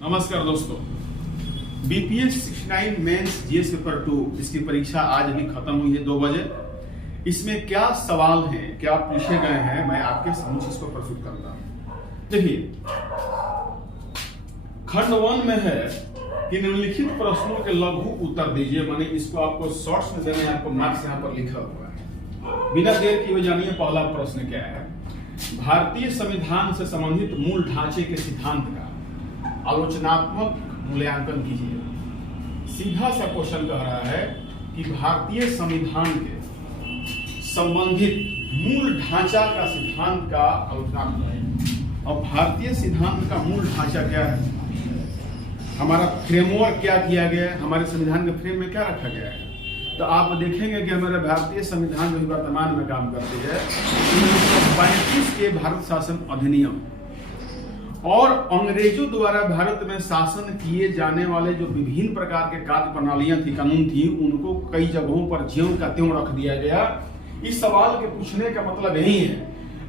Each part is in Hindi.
नमस्कार दोस्तों, बीपीएस 69 मेंस जीएस पेपर 2 इसकी परीक्षा आज अभी खत्म हुई है 2 बजे। इसमें क्या सवाल हैं, क्या पूछे गए हैं, मैं आपके समक्ष इसको प्रस्तुत करता हूं। देखिए, खंड 1 में है कि निम्नलिखित प्रश्नों के लघु उत्तर दीजिए। माने इसको आपको शॉर्ट्स में देने, आपको मार्क्स यहाँ पर लिखा हुआ है। बिना देर किए जानिए पहला प्रश्न क्या है। भारतीय संविधान से संबंधित मूल ढांचे के सिद्धांत का आलोचनात्मक मूल्यांकन कीजिए। सीधा सा क्वेश्चन कह रहा है कि भारतीय संविधान के संबंधित मूल ढांचा का सिद्धांत का आलोचनात्मक है। और भारतीय सिद्धांत का मूल ढांचा क्या है, हमारा फ्रेमवर्क क्या किया गया है, हमारे संविधान के फ्रेम में क्या रखा गया है। तो आप देखेंगे कि हमारे भारतीय संविधान जो वर्तमान में काम करती है 1935 के भारत शासन अधिनियम और अंग्रेजों द्वारा भारत में शासन किए जाने वाले जो विभिन्न प्रकार के कार्य प्रणालियां थी, कानून थी, उनको कई जगहों पर ज्यों का त्यों रख दिया गया। इस सवाल के पूछने का मतलब यही है,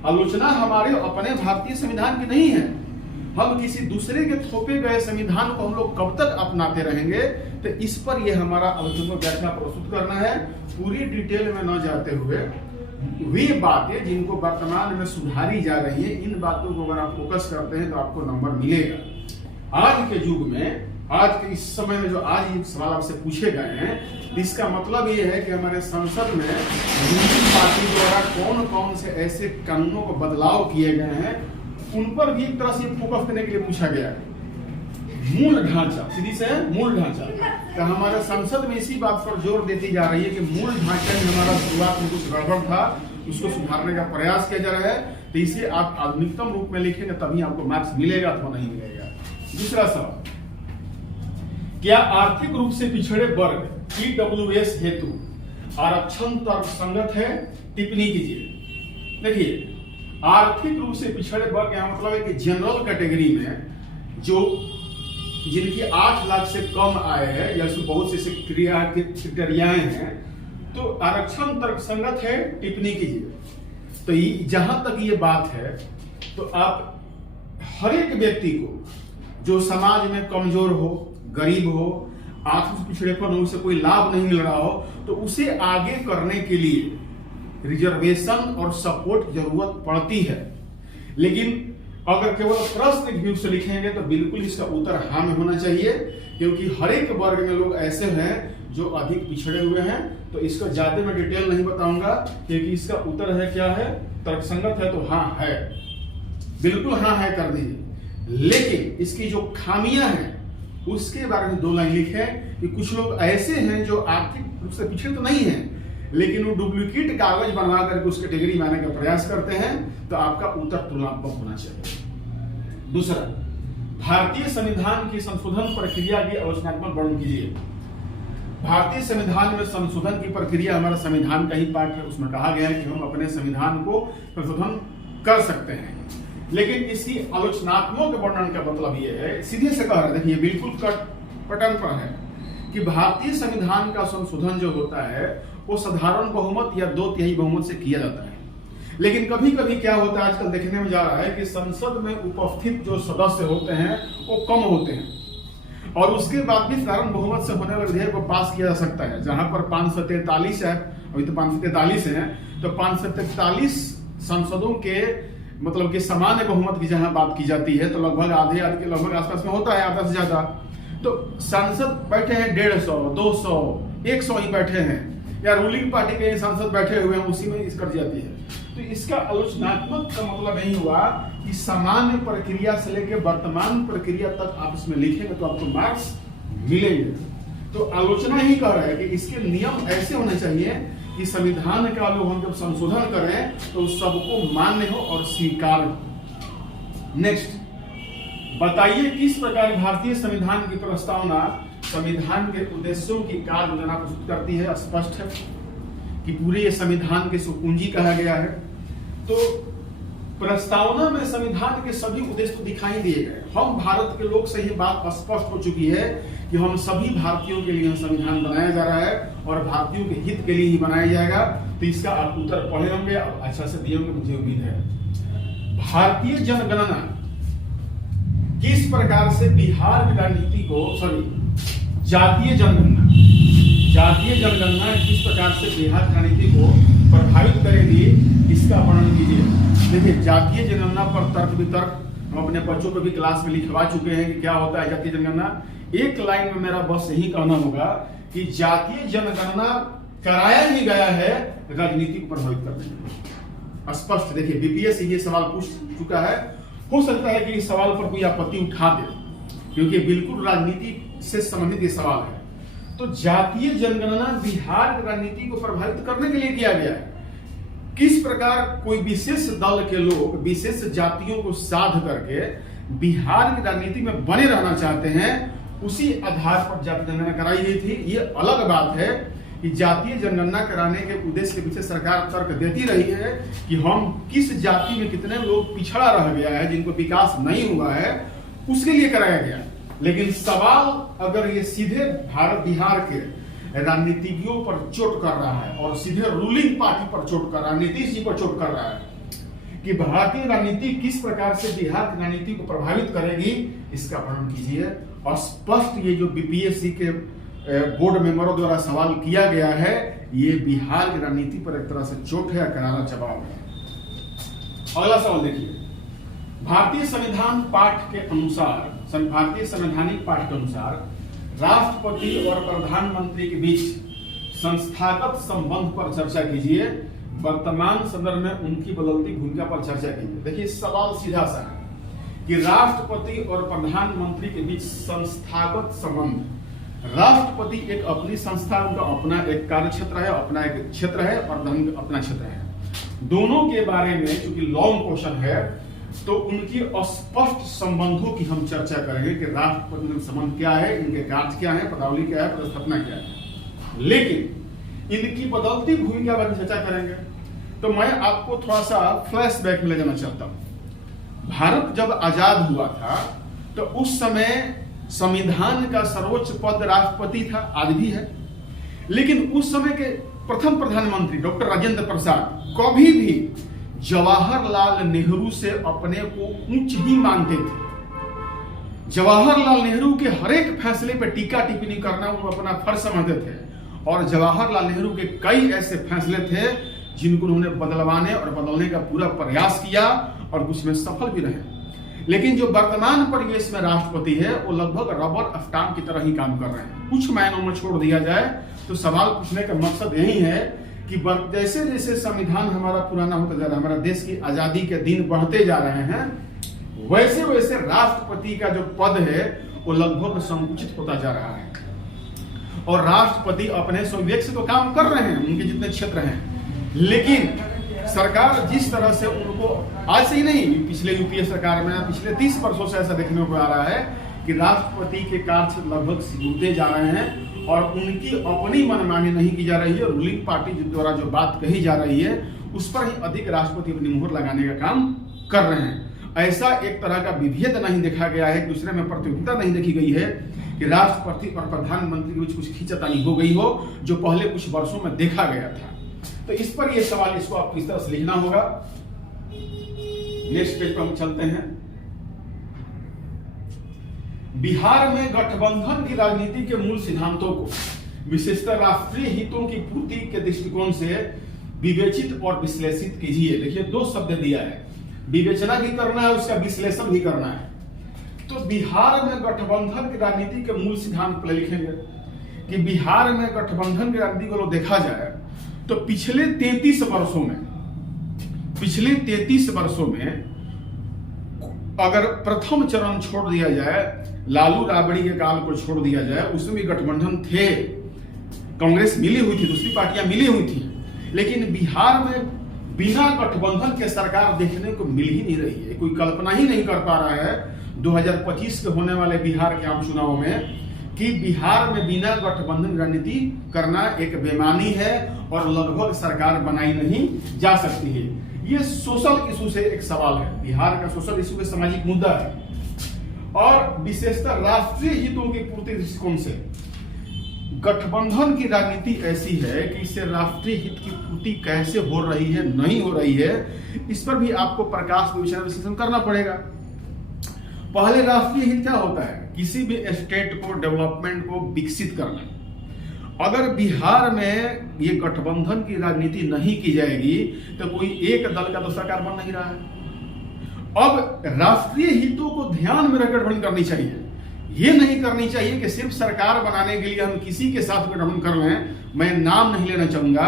आलोचना हमारे अपने भारतीय संविधान की नहीं है। हम किसी दूसरे के थोपे गए संविधान को हम लोग कब तक अपनाते रहेंगे, तो इस पर यह हमारा आलोचनात्मक व्याख्या प्रस्तुत करना है। पूरी डिटेल में न जाते हुए वे बातें जिनको वर्तमान में सुधारी जा रही है, इन बातों को अगर आप फोकस करते हैं तो आपको नंबर मिलेगा। आज के युग में, आज के इस समय में जो आज ये सवाल आपसे पूछे गए हैं, इसका मतलब ये है कि हमारे संसद में पार्टी द्वारा कौन कौन से ऐसे कानूनों को बदलाव किए गए हैं, उन पर भी एक तरह से फोकस करने के लिए पूछा गया है। मूल ढांचा, सीधी से मूल ढांचा, तो हमारे संसद में इसी बात पर जोर देती जा रही है कि मूल ढांचे में हमारा शुरुआत में कुछ गड़बड़ था, उसको सुधारने का प्रयास किया जा रहा है। तो इसे आप आधुनिकतम रूप में लिखेंगे तभी आपको मार्क्स मिलेगा अथवा नहीं मिलेगा। दूसरा सवाल, क्या आर्थिक रूप से पिछड़े वर्ग ईडब्ल्यूएस हेतु आरक्षण तर्कसंगत है? टिप्पणी कीजिए। देखिए, आर्थिक रूप से पिछड़े वर्ग का मतलब है कि जनरल कैटेगरी में जो जिनकी 8 लाख से कम आय है या बहुत से क्रिटेरियाएं हैं, तो आरक्षण तर्कसंगत है? टिप्पणी कीजिए। तो जहां तक ये बात है, तो आप हर एक व्यक्ति को जो समाज में कमजोर हो, गरीब हो, आर्थिक पिछड़ेपन हो, उसे कोई लाभ नहीं मिल रहा हो, तो उसे आगे करने के लिए रिजर्वेशन और सपोर्ट जरूरत पड़ती है। लेकिन अगर केवल प्रश्न व्यू से लिखेंगे तो बिल्कुल इसका उत्तर हाँ में होना चाहिए, क्योंकि हर एक वर्ग में लोग ऐसे हैं जो अधिक पिछड़े हुए हैं। तो इसका ज्यादा मैं डिटेल नहीं बताऊंगा, क्योंकि इसका उत्तर है क्या है, तर्कसंगत है, तो हाँ है, बिल्कुल हाँ है कर दीजिए। लेकिन इसकी जो खामियां हैं उसके बारे में 2 लाइन लिखे कि कुछ लोग ऐसे हैं जो आर्थिक रूप से पिछड़े तो नहीं है, लेकिन वो डुप्लीकेट कागज बनवा करके उस कैटेगरी में आने का प्रयास करते हैं। तो आपका उत्तर तुलनात्मक होना चाहिए। दूसरा, भारतीय संविधान की संशोधन प्रक्रिया की आलोचनात्मक वर्णन कीजिए। भारतीय संविधान में संशोधन की प्रक्रिया हमारा संविधान का ही पार्ट है। उसमें कहा गया है कि हम अपने संविधान को संशोधन कर सकते हैं, लेकिन इसकी आलोचनात्मक वर्णन का मतलब यह है, सीधे से कह रहे हैं, देखिए बिल्कुल पटन पर है कि भारतीय संविधान का संशोधन जो होता है वो साधारण बहुमत या 2/3 बहुमत से किया जाता है। लेकिन कभी कभी क्या होता है, आजकल देखने में जा रहा है कि संसद में उपस्थित जो सदस्य होते हैं वो कम होते हैं, और उसके बाद भी साधारण बहुमत से होने वाले विधेयक को पास किया जा सकता है। जहां पर 543 है, अभी तो 543 है, तो 543 सांसदों के मतलब कि सामान्य बहुमत की जहां बात की जाती है, तो लगभग आधे के लगभग आसपास में होता है, आधा से ज्यादा। तो सांसद बैठे हैं 150, 200, 100 ही बैठे हैं, या रूलिंग पार्टी के सांसद बैठे हुए हैं, उसी में इस कर जाती है। तो इसका आलोचनात्मक का मतलब यही हुआ कि सामान्य प्रक्रिया से लेकर वर्तमान प्रक्रिया तक आप इसमें लिखेंगे तो आपको मार्क्स मिलेंगे। तो आलोचना ही कह रहा है कि इसके नियम ऐसे होने चाहिए कि संविधान का लोग हम जब संशोधन करें तो सबको मान्य हो और स्वीकार हो। नेक्स्ट, बताइए किस प्रकार भारतीय संविधान की प्रस्तावना संविधान के उद्देश्यों की कार्य योजना प्रस्तुत करती है। स्पष्ट है कि पूरे ये संविधान के सुकुंजी कहा गया है। तो प्रस्तावना में संविधान के सभी उद्देश्य तो दिखाई दिए गए। हम भारत के लोग से ये बात स्पष्ट हो चुकी है कि हम सभी भारतीयों के लिए संविधान बनाया जा रहा है और भारतीयों के हित के लिए ही बनाया जाएगा। तो इसका आप उत्तर पढ़े होंगे, अच्छा से दिए होंगे, मुझे उम्मीद है। भारतीय जनगणना किस प्रकार से बिहार की राजनीति को जातीय जनगणना किस प्रकार से बिहार की राजनीति को प्रभावित करेगी, इसका वर्णन कीजिए। देखिए, जातीय जनगणना पर तर्क वितर्क हम अपने बच्चों को भी क्लास में लिखवा चुके हैं कि क्या होता है जातीय जनगणना। एक लाइन में मेरा बस यही कहना होगा कि जातीय जनगणना कराया ही गया है राजनीति को प्रभावित करने के लिए। स्पष्ट देखिए, बीपीएससी ये सवाल पूछ चुका है। हो सकता है कि इस सवाल पर कोई आपत्ति उठा दे, क्योंकि बिल्कुल राजनीति से संबंधित ये सवाल है। तो जातीय जनगणना बिहार की राजनीति को प्रभावित करने के लिए किया गया है। किस प्रकार कोई विशेष दल के लोग विशेष जातियों को साध करके बिहार की राजनीति में बने रहना चाहते हैं, उसी आधार पर जातीय जनगणना कराई गई थी। ये अलग बात है कि जातीय जनगणना कराने के उद्देश्य के पीछे सरकार तर्क देती रही है कि हम किस जाति में कितने लोग पिछड़ा रह गया है, जिनको विकास नहीं हुआ है, उसके लिए कराया गया। लेकिन सवाल अगर ये सीधे बिहार के राजनीतिज्ञों पर चोट कर रहा है और सीधे रूलिंग पार्टी पर चोट कर रहा है, नीतीश जी पर चोट कर रहा है कि भारतीय राजनीति किस प्रकार से बिहार की राजनीति को प्रभावित करेगी, इसका वर्णन कीजिए। और स्पष्ट ये जो बीपीएससी के बोर्ड मेंबरों द्वारा सवाल किया गया है, ये बिहार की राजनीति पर एक तरह से चोट है, करारा जवाब है। अगला सवाल देखिए, भारतीय संविधान पाठ के अनुसार, भारतीय संवैधानिक पाठ के अनुसार राष्ट्रपति और प्रधानमंत्री के बीच संस्थागत संबंध पर चर्चा कीजिए। वर्तमान संदर्भ में उनकी बदलती भूमिका पर चर्चा कीजिए। देखिए, सवाल सीधा सा है कि राष्ट्रपति और प्रधानमंत्री के बीच संस्थागत संबंध। राष्ट्रपति एक अपनी संस्था, उनका अपना एक कार्य क्षेत्र है, अपना एक क्षेत्र है, और प्रधानमंत्री अपना क्षेत्र है। दोनों के बारे में चूंकि लॉन्ग क्वेश्चन है, तो उनकी अस्पष्ट संबंधों की हम चर्चा करेंगे कि राष्ट्रपति का संबंध क्या है, इनके कार्य क्या है, पदावली क्या है, पदस्थापना क्या है। लेकिन इनकी बदलती भूमिका पर चर्चा करेंगे। तो मैं आपको थोड़ा सा फ्लैशबैक में ले जाना चाहता हूं। भारत जब आजाद हुआ था तो उस समय संविधान का सर्वोच्च पद राष्ट्रपति था, आज भी है। लेकिन उस समय के प्रथम प्रधानमंत्री डॉक्टर राजेंद्र प्रसाद कभी भी जवाहरलाल नेहरू से अपने को उच्च ही मानते थे। जवाहरलाल नेहरू के हर एक फैसले पर टीका टिप्पणी करना वो अपना फर्ज समझते थे, और जवाहरलाल नेहरू के कई ऐसे फैसले थे जिनको उन्होंने बदलवाने और बदलने का पूरा प्रयास किया और कुछ में सफल भी रहे। लेकिन जो वर्तमान परिवेश में राष्ट्रपति है, वो लगभग रबर स्टाम्प की तरह ही काम कर रहे हैं। कुछ मायनों में छोड़ दिया जाए तो सवाल पूछने का मकसद यही है कि जैसे जैसे संविधान हमारा पुराना होता जा रहा है, हमारा देश की आजादी के दिन बढ़ते जा रहे हैं, वैसे वैसे राष्ट्रपति का जो पद है वो लगभग संकुचित होता जा रहा है। और राष्ट्रपति अपने स्वविवेक से तो काम कर रहे हैं, उनके जितने क्षेत्र हैं, लेकिन सरकार जिस तरह से उनको, आज से ही नहीं, पिछले यूपीए सरकार में पिछले 30 वर्षों से ऐसा देखने को आ रहा है कि राष्ट्रपति के कार्य लगभग सिकुड़ते जा रहे हैं और उनकी अपनी मनमानी नहीं की जा रही है। रूलिंग पार्टी द्वारा जो बात कही जा रही है उस पर ही अधिक राष्ट्रपति अपनी मुहर लगाने का काम कर रहे हैं। ऐसा एक तरह का विभेद नहीं देखा गया है, एक दूसरे में प्रतियोगिता नहीं देखी गई है कि राष्ट्रपति और प्रधानमंत्री के बीच कुछ खींचातानी हो गई हो, जो पहले कुछ वर्षों में देखा गया था। तो इस पर यह सवाल, इसको आपको इस तरह से लिखना होगा। नेक्स्ट पेज पर हम चलते हैं। बिहार में गठबंधन की राजनीति के मूल सिद्धांतों को विशेषतः राष्ट्रीय हितों की पूर्ति के दृष्टिकोण से विवेचित और विश्लेषित कीजिए। देखिए, दो शब्द दिया है, विवेचना भी करना है, उसका विश्लेषण भी करना है। तो बिहार में गठबंधन की राजनीति के मूल सिद्धांत पर लिखेंगे कि बिहार में गठबंधन की राजनीति को देखा जाए तो पिछले 33 वर्षों में अगर प्रथम चरण छोड़ दिया जाए, लालू राबड़ी के काल को छोड़ दिया जाए, उसमें भी गठबंधन थे, कांग्रेस मिली हुई थी, दूसरी पार्टियां मिली हुई थी, लेकिन बिहार में बिना गठबंधन के सरकार देखने को मिल ही नहीं रही है। कोई कल्पना ही नहीं कर पा रहा है 2025 के होने वाले बिहार के आम चुनाव में कि बिहार में बिना गठबंधन रणनीति करना एक बेईमानी है और लगभग सरकार बनाई नहीं जा सकती है। ये सोशल इशू से एक सवाल है, बिहार का सोशल इशू का सामाजिक मुद्दा है और विशेषतः राष्ट्रीय हितों की पूर्ति दृष्टिकोण से गठबंधन की राजनीति ऐसी है कि इससे राष्ट्रीय हित की पूर्ति कैसे हो रही है, नहीं हो रही है, इस पर भी आपको प्रकाश विश्लेषण करना पड़ेगा। पहले राष्ट्रीय हित क्या होता है? किसी भी स्टेट को, डेवलपमेंट को विकसित करना। अगर बिहार में ये गठबंधन की राजनीति नहीं की जाएगी तो कोई एक दल का तो सरकार बन नहीं रहा है। अब राष्ट्रीय हितों को ध्यान में रखकर गठबंधन करनी चाहिए। ये नहीं करनी चाहिए कि सिर्फ सरकार बनाने के लिए हम किसी के साथ गठबंधन कर लें। मैं नाम नहीं लेना चाहूंगा,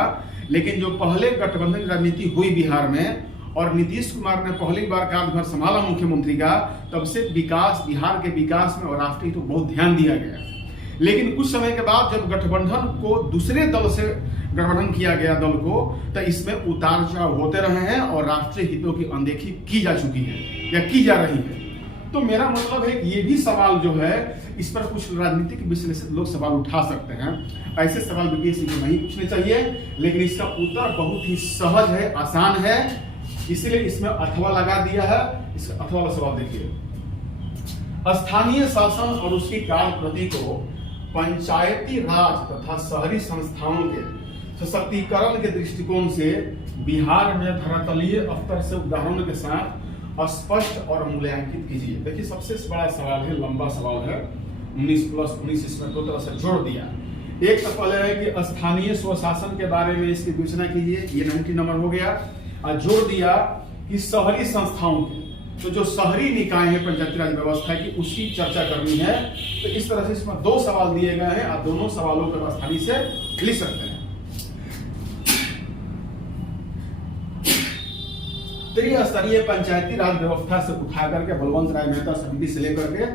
लेकिन जो पहले गठबंधन की राजनीति हुई बिहार में और नीतीश कुमार ने पहली बार कार्यभार संभाला मुख्यमंत्री का, तब से विकास, बिहार के विकास में और राष्ट्रीय हितों को बहुत ध्यान दिया गया। लेकिन कुछ समय के बाद जब गठबंधन को दूसरे दल से गठबंधन किया गया दल को, तो इसमें उतार चढ़ाव होते रहे हैं और राष्ट्रीय हितों की अनदेखी की जा चुकी है या की जा रही है। तो मेरा मतलब है कि ये भी सवाल जो है, इस पर कुछ राजनीतिक विश्लेषक लोग सवाल उठा सकते हैं। ऐसे सवाल बीपीएससी को नहीं पूछने चाहिए, लेकिन इसका उत्तर बहुत ही सहज है, आसान है, इसलिए इसमें अथवा लगा दिया है। इसका अथवा वाला सवाल देखिए, स्थानीय शासन और उसकी कार्यप्रति को पंचायती राज तथा शहरी संस्थाओं के सशक्तिकरण के दृष्टिकोण से बिहार में धरातलीय स्तर से उदाहरणों के साथ स्पष्ट और मूल्यांकित कीजिए। देखिए सबसे बड़ा सवाल है, लंबा सवाल है, 19+19 इसमें दो तरह से जोड़ दिया। एक तो पहले है कि स्थानीय स्वशासन के बारे में इसकी विवेचना कीजिए, ये 90 नंबर हो गया। और जोड़ दिया कि शहरी संस्थाओं के, तो जो शहरी निकाय है पंचायती राज व्यवस्था की, उसकी चर्चा करनी है। तो इस तरह से इसमें दो सवाल दिए गए हैं, आप दोनों सवालों को आसानी से लिख सकते हैं। त्रिस्तरीय पंचायती राज व्यवस्था से उठा करके बलवंत राय मेहता समिति से लेकर के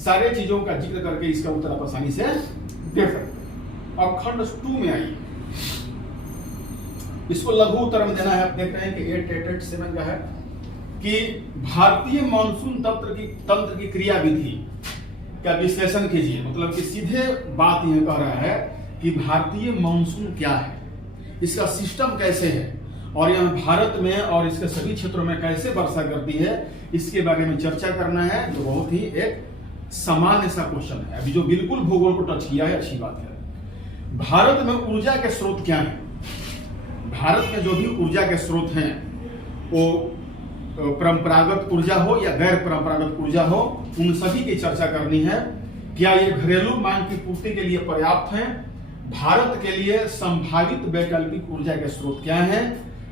सारे चीजों का जिक्र करके इसका उत्तर आप आसानी से दे सकते हैं। अब खंड 2 में आइए, इसको लघु उत्तर में देना है। आप देख रहे हैं कि 8887 का है कि भारतीय मानसून तंत्र की क्रिया विधि का विश्लेषण कीजिए। मतलब कि सीधे बात यह कह रहा है कि भारतीय मानसून क्या है, इसका सिस्टम कैसे है और यह भारत में और इसके सभी क्षेत्रों में कैसे वर्षा करती है, इसके बारे में चर्चा करना है। जो बहुत ही एक सामान्य सा क्वेश्चन है, अभी जो बिल्कुल भूगोल को टच किया है, अच्छी बात है। भारत में ऊर्जा के स्रोत क्या हैं? भारत में जो भी ऊर्जा के स्रोत हैं, वो परंपरागत ऊर्जा हो या गैर परंपरागत ऊर्जा हो, उन सभी की चर्चा करनी है। क्या ये घरेलू मांग की पूर्ति के लिए पर्याप्त हैं? भारत के लिए संभावित वैकल्पिक ऊर्जा के स्रोत क्या हैं?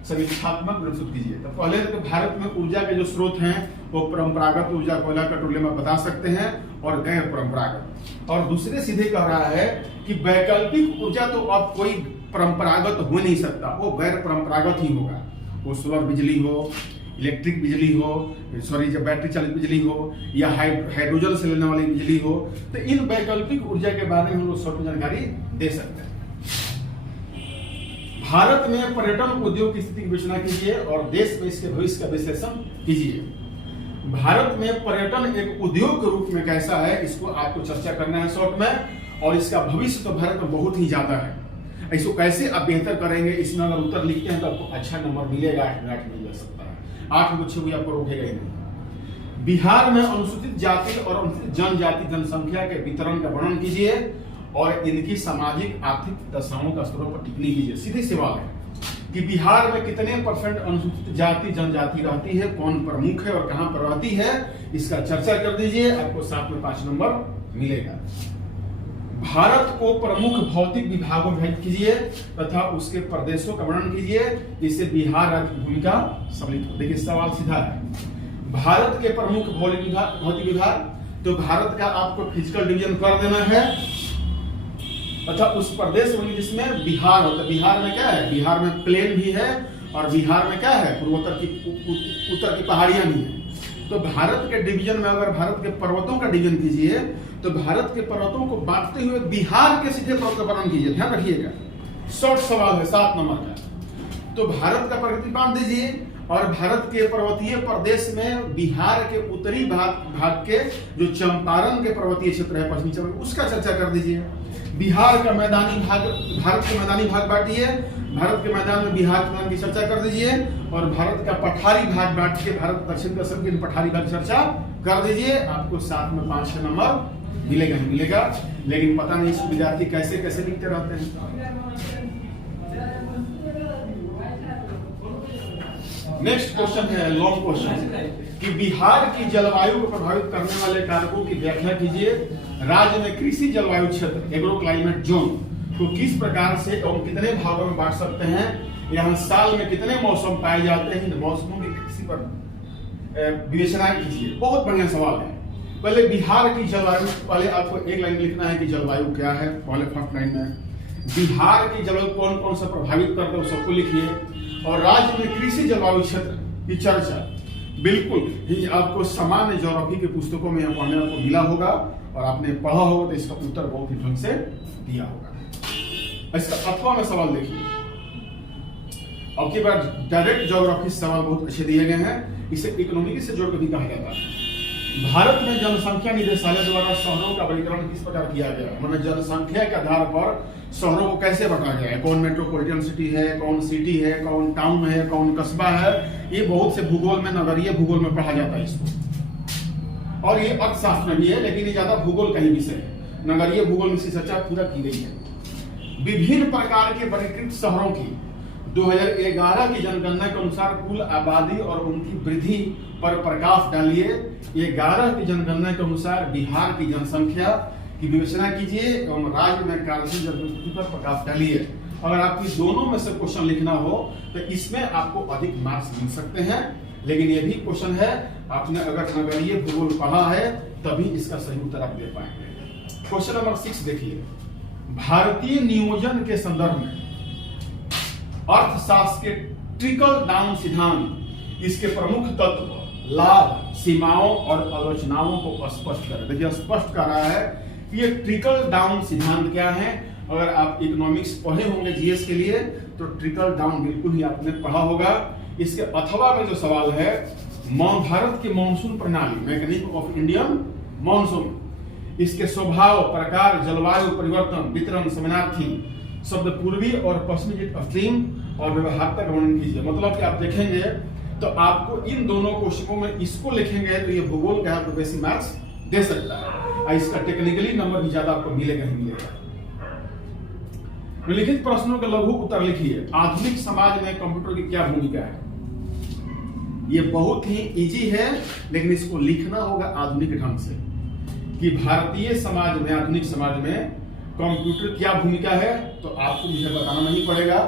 समीक्षात्मक प्रस्तुत कीजिए। तो पहले तो भारत में ऊर्जा के जो स्रोत हैं वो परंपरागत ऊर्जा, कोयला, पेट्रोलियम आप बता सकते हैं, और गैर परंपरागत। और दूसरे सीधे कह रहा है कि वैकल्पिक ऊर्जा तो अब कोई परंपरागत हो नहीं सकता, वो गैर परंपरागत ही होगा। वो सोलर बिजली हो, इलेक्ट्रिक बिजली हो, सॉरी जब बैटरी चालित बिजली हो, या हाइड्रोजन से लेने वाली बिजली हो। तो इन वैकल्पिक ऊर्जा के बारे में हम लोग शॉर्ट जानकारी दे सकते हैं। भारत में पर्यटन उद्योग की स्थिति की विवेचना कीजिए और देश में इसके भविष्य का विश्लेषण कीजिए। भारत में पर्यटन एक उद्योग के रूप में कैसा है, इसको आपको चर्चा करना है शॉर्ट में, और इसका भविष्य तो भारत में बहुत ही ज्यादा है। इसको कैसे आप बेहतर करेंगे, इसमें अगर उत्तर लिखते हैं तो आपको अच्छा नंबर मिलेगा, 8 मिल जा सकता है, 8 में कुछ भी आपको रोकेगा ही नहीं। बिहार में अनुसूचित जाति और अनुसूचित जनजाति जनसंख्या के वितरण का वर्णन कीजिए और इनकी सामाजिक आर्थिक दशाओं का स्तरों पर टिप्पणी कीजिए। सीधे सवाल है कि बिहार में कितने % अनुसूचित जाति जनजाति रहती है, कौन प्रमुख है और कहां पर रहती है, इसका चर्चा कर दीजिए, आपको 7 में 5 नंबर मिलेगा। भारत को प्रमुख भौतिक विभागों में विभाजित कीजिए तथा उसके प्रदेशों का वर्णन कीजिए, जिससे बिहार राज्य की भूमिका सम्मिलित हो। देखिए सवाल सीधा है, भारत के प्रमुख भौतिक विभाग, तो भारत का आपको फिजिकल डिवीजन कर देना है तथा उस प्रदेश में जिसमें बिहार होता है। बिहार में क्या है? बिहार में प्लेन भी है और बिहार में क्या है? पूर्वोत्तर की उत्तर की पहाड़ियां भी है। तो भारत के डिवीजन में अगर भारत के पर्वतों का डिवीजन कीजिए तो भारत के पर्वतों को बांटते हुए बिहार के सीधे पर्वत का वर्णन कीजिए। ध्यान रखिएगा, शॉर्ट सवाल है 7 नंबर का। तो भारत का प्रगति बांट दीजिए और भारत के पर्वतीय प्रदेश में बिहार के उत्तरी भाग के जो चंपारण के पर्वतीय क्षेत्र है, पश्चिमी चंपारण, उसका चर्चा कर दीजिए। बिहार का मैदानी भाग, भारत के मैदानी भाग बांटिए, भारत के मैदान में बिहार के मैदान की चर्चा कर दीजिए, और भारत का पठारी भाग बांट के भारत दक्षिण का सब पठारी भाग चर्चा कर दीजिए। आपको 7 में 5 नंबर मिलेगा ही मिलेगा। लेकिन पता नहीं इस विद्यार्थी कैसे कैसे लिखते रहते हैं। नेक्स्ट क्वेश्चन है लॉन्ग क्वेश्चन कि बिहार की जलवायु को प्रभावित करने वाले कारकों की व्याख्या कीजिए। राज्य में कृषि जलवायु क्षेत्र एग्रो क्लाइमेट जोन को किस प्रकार से और कितने भागों में बांट सकते हैं? यहाँ साल में कितने मौसम पाए जाते हैं? इन मौसमों की कृषि पर विवेचना कीजिए। बहुत बढ़िया सवाल है। पहले बिहार की जलवायु, पहले आपको एक लाइन लिखना है कि जलवायु क्या है। पहले फर्स्ट लाइन में बिहार की जलवायु कौन कौन सा प्रभावित करता है सबको लिखिए। और राज्य में कृषि जलवायु क्षेत्र की चर्चा बिल्कुल ही आपको सामान्य ज्योग्राफी के पुस्तकों में पढ़ने को मिला होगा और आपने पढ़ा होगा, तो इसका उत्तर बहुत ही ढंग से दिया होगा। इसका अथवा में सवाल देखिए। अब की बार डायरेक्ट ज्योग्राफी सवाल बहुत अच्छे दिए गए हैं। इसे इकोनॉमिक से जोड़ कर भी कहा जाता है। भारत में जनसंख्या निदेशालय द्वारा शहरों का वर्गीकरण किस प्रकार किया गया? मतलब जनसंख्या के आधार पर शहरों को कैसे बांटा गया है? कौन मेट्रोपॉलिटन सिटी है, कौन सिटी है, कौन टाउन है, कौन कस्बा है? ये बहुत से भूगोल में, नगरीय भूगोल में पढ़ा जाता है इसको। और ये अर्थशास्त्र में भी है, लेकिन ये ज्यादा भूगोल का ही विषय है। नगरीय भूगोल में इसकी चर्चा पूरा की गई है। विभिन्न प्रकार के वर्गीकृत शहरों की 2011 की जनगणना के अनुसार कुल आबादी और उनकी वृद्धि पर प्रकाश डालिए। 11 की जनगणना के अनुसार बिहार की जनसंख्या की विवेचना कीजिए एवं राज्य में कार्यशील जनसंख्या पर प्रकाश डालिए। अगर आपकी दोनों में से क्वेश्चन लिखना हो तो इसमें आपको अधिक मार्क्स मिल सकते हैं। लेकिन ये भी क्वेश्चन है, आपने अगर नगरीय भूगोल पढ़ा है तभी इसका सही उत्तर आप दे पाएंगे। क्वेश्चन नंबर 6 देखिए। भारतीय नियोजन के संदर्भ में अर्थशास्त्र के ट्रिकल डाउन सिद्धांत, इसके प्रमुख तत्व, लाभ, सीमाओं और आलोचनाओं को स्पष्ट करें। देखिए स्पष्ट कर रहा है कि ये ट्रिकल डाउन सिद्धांत क्या है। अगर आप इकोनॉमिक्स पढ़े होंगे जीएस के लिए तो ट्रिकल डाउन बिल्कुल ही आपने पढ़ा होगा। इसके अथवा में जो सवाल है, भारत की मानसून प्रणाली, मैकेनिज्म ऑफ इंडियन मानसून, इसके स्वभाव, प्रकार, जलवायु परिवर्तन, वितरण, समानार्थी शब्द, पूर्वी और पश्चिमी स्ट्रीम और व्यवहार्यता का वर्णन कीजिए। मतलब कि आप देखेंगे तो आपको इन दोनों क्वेश्चनों में इसको लिखेंगे तो ये भूगोल का आपको बेसिक मार्क्स दे सकता है और इसका टेक्निकली नंबर भी ज्यादा आपको मिलेगा ही मिलेगा। लिखित प्रश्नों के लघु उत्तर लिखिए। आधुनिक समाज में कंप्यूटर की क्या भूमिका है? ये बहुत ही इजी है, लेकिन इसको लिखना होगा आधुनिक ढंग से कि भारतीय समाज में, आधुनिक समाज में कंप्यूटर क्या भूमिका है। तो आपको मुझे बताना नहीं पड़ेगा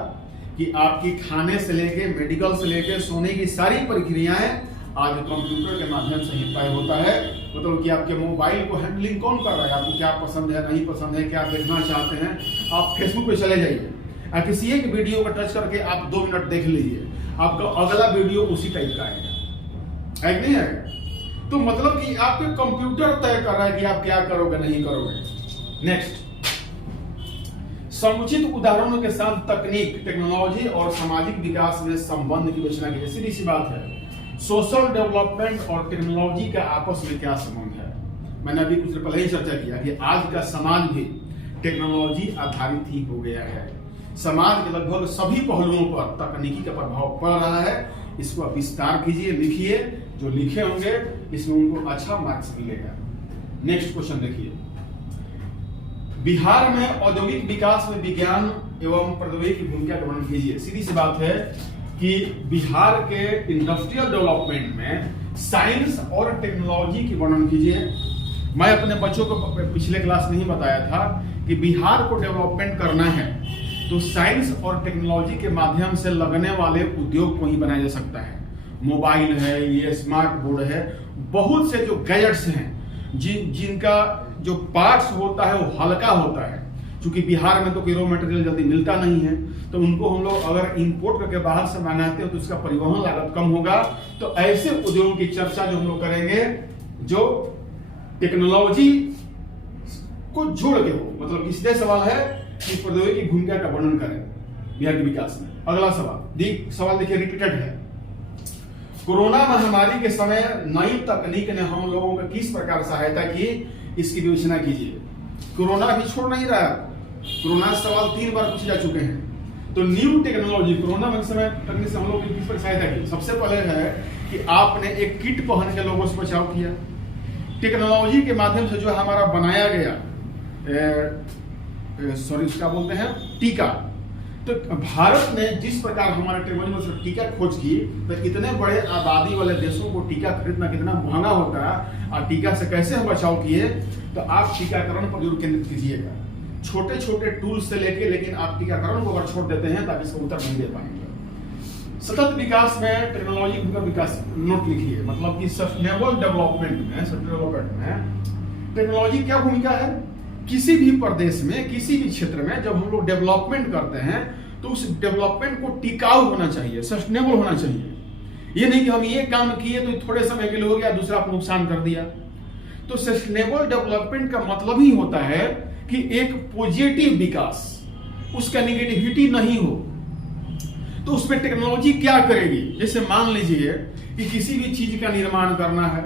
कि आपकी खाने से लेके, मेडिकल से लेके, सोने की सारी प्रक्रियाएं आज कंप्यूटर के माध्यम से ही तय होता है। मतलब कि आपके मोबाइल को हैंडलिंग कौन कर रहा है, आपको क्या पसंद है, नहीं पसंद है, क्या देखना चाहते हैं। आप फेसबुक पे चले जाइए और किसी एक वीडियो को टच करके आप 2 मिनट देख लीजिए, आपका अगला वीडियो उसी टाइप का आएगा, है कि नहीं आएगा? तो मतलब कि आपके कंप्यूटर तय कर रहा है कि आप क्या करोगे, नहीं करोगे। नेक्स्ट, समुचित उदाहरणों के साथ तकनीक, टेक्नोलॉजी और सामाजिक विकास में संबंध की विवेचना कीजिए। सीधी सी बात है, सोशल डेवलपमेंट और टेक्नोलॉजी का आपस में क्या संबंध है? मैंने अभी कुछ पहले ही चर्चा किया कि आज का समाज भी टेक्नोलॉजी आधारित ही हो गया है। समाज के लगभग सभी पहलुओं पर तकनीकी का प्रभाव पड़ रहा है। इसको विस्तार कीजिए, लिखिए। जो लिखे होंगे इसमें उनको अच्छा मार्क्स मिलेगा। नेक्स्ट क्वेश्चन देखिए। बिहार में औद्योगिक विकास में विज्ञान एवं प्रौद्योगिकी की भूमिका का वर्णन कीजिए। सीधी सी बात है कि बिहार के इंडस्ट्रियल डेवलपमेंट में साइंस और टेक्नोलॉजी की वर्णन कीजिए। मैं अपने बच्चों को पिछले क्लास में ही बताया था कि बिहार को डेवलपमेंट करना है तो साइंस और टेक्नोलॉजी के माध्यम से लगने वाले उद्योग को ही बनाया जा सकता है। मोबाइल है, ये स्मार्ट बोर्ड है, बहुत से जो गैजेट्स हैं जिनका जो पार्ट्स होता है वो हल्का होता है। क्योंकि बिहार में तो रॉ मटेरियल जल्दी मिलता नहीं है, तो उनको हम लोग अगर इंपोर्ट करके बाहर से मंगाते हो तो उसका परिवहन लागत कम होगा। तो ऐसे उद्योगों की चर्चा जो हम लोग करेंगे जो टेक्नोलॉजी को जोड़ के हो। मतलब इसलिए सवाल है कि प्रौद्योगिकी की भूमिका का वर्णन करें बिहार के विकास में। अगला सवाल देखिए, रिपीटेड है। कोरोना महामारी के समय नई तकनीक ने हम लोगों को किस प्रकार सहायता की, इसकी विवेचना कीजिए। कोरोना भी छोड़ नहीं रहा। कोरोना सवाल 3 बार पूछे जा चुके हैं। तो न्यू टेक्नोलॉजी, कोरोना में समय तकनीक से हम लोगों की किस प्रकार सहायता की? सबसे पहले है कि आपने एक किट पहन के लोगों से बचाव किया। टेक्नोलॉजी के माध्यम से जो हमारा बनाया गया क्या बोलते हैं, टीका। तो भारत ने जिस प्रकार हमारे टेक्नोलॉजी में टीका खोज की, तो इतने बड़े आबादी वाले देशों को टीका खरीदना कितना महंगा होता है, और टीका से कैसे हम बचाव किए, तो आप टीकाकरण पर जरूर केंद्रित कीजिएगा। छोटे छोटे टूल्स से लेके, लेकिन आप टीकाकरण को अगर छोड़ देते हैं ताकि इसका उत्तर नहीं दे पाएंगे। सतत विकास में टेक्नोलॉजी का विकास नोट लिखिए, मतलब कि सस्टेनेबल डेवलपमेंट में टेक्नोलॉजी क्या भूमिका है। किसी भी प्रदेश में, किसी भी क्षेत्र में जब हम लोग डेवलपमेंट करते हैं तो उस डेवलपमेंट को टिकाऊ होना चाहिए, सस्टेनेबल होना चाहिए। ये नहीं कि हम ये काम किए तो थोड़े समय के लिए हो गया, दूसरा आप नुकसान कर दिया। तो सस्टेनेबल डेवलपमेंट का मतलब ही होता है कि एक पॉजिटिव विकास, उसका नेगेटिविटी नहीं हो। तो उसमें टेक्नोलॉजी क्या करेगी, जैसे मान लीजिए कि किसी भी चीज का निर्माण करना है,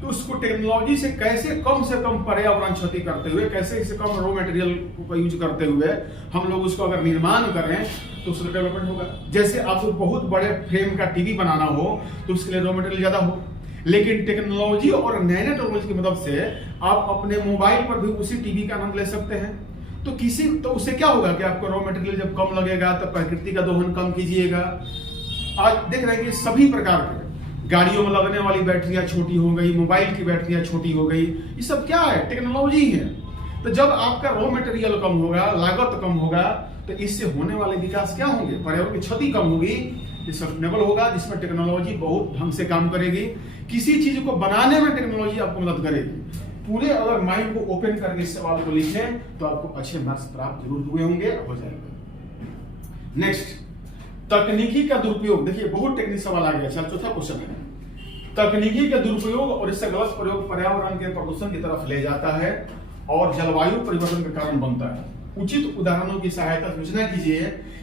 तो उसको टेक्नोलॉजी से कम पर्यावरण क्षति करते हुए, कैसे से कम रॉ मटेरियल को यूज करते हुए हम लोग उसको अगर निर्माण करें तो उसका डेवलपमेंट होगा। जैसे आपको बहुत बड़े फ्रेम का टीवी बनाना हो तो उसके लिए रॉ मटेरियल ज्यादा हो, लेकिन टेक्नोलॉजी और नैनो टेक्नोलॉजी की मदद से आप अपने मोबाइल पर भी उसी टीवी का आनंद ले सकते हैं। तो उससे क्या होगा कि आपको रॉ मटेरियल जब कम लगेगा तो प्रकृति का दोहन कम कीजिएगा। आज देख रहे हैं कि सभी प्रकार के गाड़ियों में लगने वाली बैटरियां छोटी हो गई, मोबाइल की बैटरियां छोटी हो गई, ये सब क्या है, टेक्नोलॉजी है। तो जब आपका रॉ मटेरियल कम होगा, लागत कम होगा, तो इससे होने वाले विकास क्या होंगे, पर्यावरण की क्षति कम होगी, सस्टेनेबल होगा, जिसमें टेक्नोलॉजी बहुत ढंग से काम करेगी। किसी चीज को बनाने में टेक्नोलॉजी आपको मदद करेगी। पूरे अगर माइंड को ओपन करके इस सवाल को लिखें तो आपको अच्छे मार्क्स प्राप्त जरूर हुए होंगे, हो जाएगा। नेक्स्ट, तकनीकी का दुरुपयोग। देखिए बहुत टेक्निक सवाल आ गया। चौथा क्वेश्चन है, तकनीकी का दुरुपयोग और इसका गलत प्रयोग पर्यावरण के प्रदूषण की तरफ ले जाता है और जलवायु परिवर्तन का कारण बनता है। उचित उदाहरणों की सहायता से योजना कीजिए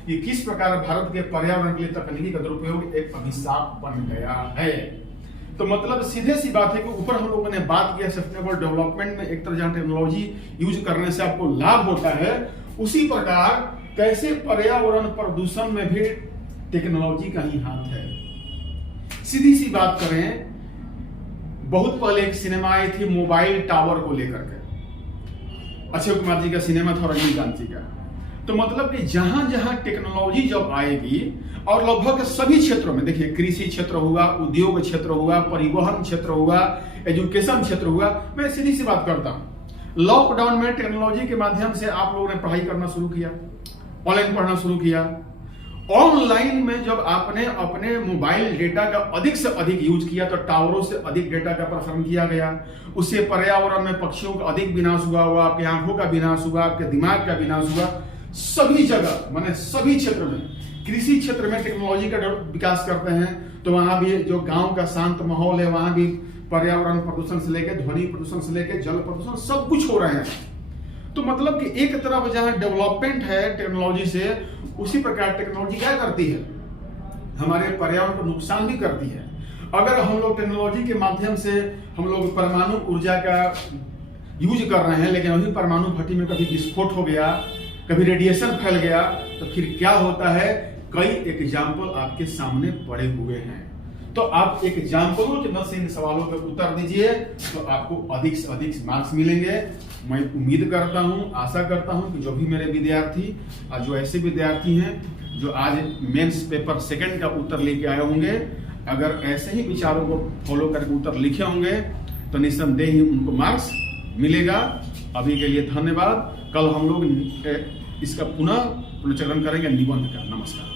कि किस प्रकार भारत के पर्यावरण के लिए तकनीकी का दुरुपयोग एक अभिशाप बन गया है। तो मतलब सीधे सी बात है कि ऊपर हम लोगों ने बात किया सस्टेनेबल डेवलपमेंट में एक तरह जहां टेक्नोलॉजी यूज करने से आपको लाभ होता है, उसी प्रकार कैसे पर्यावरण प्रदूषण में भी टेक्नोलॉजी का ही हाथ है। सीधी सी बात करें, बहुत पहले एक सिनेमा आई थी मोबाइल टावर को लेकर के, अक्षय कुमार जी का सिनेमा था, रजनीकांत जी का। तो मतलब कि जहां जहां टेक्नोलॉजी जब आएगी, और लगभग सभी क्षेत्रों में, देखिए कृषि क्षेत्र हुआ, उद्योग क्षेत्र हुआ, परिवहन क्षेत्र हुआ, एजुकेशन क्षेत्र हुआ। मैं सीधी सी बात करता हूं, लॉकडाउन में टेक्नोलॉजी के माध्यम से आप लोगों ने पढ़ाई करना शुरू किया, ऑनलाइन पढ़ना शुरू किया। ऑनलाइन में जब आपने अपने मोबाइल डेटा का अधिक से अधिक यूज किया तो टावरों से अधिक डेटा का प्रसारण किया गया, उससे पर्यावरण में पक्षियों का अधिक विनाश हुआ, आपकी आंखों का विनाश हुआ, आपके दिमाग का विनाश हुआ। सभी जगह, माने सभी क्षेत्र में, कृषि क्षेत्र में टेक्नोलॉजी का विकास करते हैं तो वहां भी जो गांव का शांत माहौल है, वहां भी पर्यावरण प्रदूषण से लेकर ध्वनि प्रदूषण से लेकर जल प्रदूषण सब कुछ हो रहे हैं। तो मतलब कि एक तरफ जहां डेवलपमेंट है टेक्नोलॉजी से, उसी प्रकार टेक्नोलॉजी क्या करती है, हमारे पर्यावरण को नुकसान भी करती है। अगर हम लोग टेक्नोलॉजी के माध्यम से हम लोग परमाणु ऊर्जा का यूज कर रहे हैं, लेकिन वही परमाणु भट्टी में कभी विस्फोट हो गया, कभी रेडिएशन फैल गया, तो फिर क्या होता है, कई एग्जाम्पल आपके सामने पड़े हुए हैं। तो आप एग्जाम्पलों के मदद से इन सवालों का उत्तर दीजिए तो आपको अधिक से अधिक मार्क्स मिलेंगे। मैं उम्मीद करता हूं, आशा करता हूं कि जो भी मेरे विद्यार्थी, जो ऐसे विद्यार्थी हैं जो आज मेंस पेपर सेकंड का उत्तर लेके आए होंगे, अगर ऐसे ही विचारों को फॉलो करके उत्तर लिखे होंगे तो निस्संदेह ही उनको मार्क्स मिलेगा। अभी के लिए धन्यवाद। कल हम लोग इसका पुनः पुनर्चक्रण करेंगे निबंध का। नमस्कार।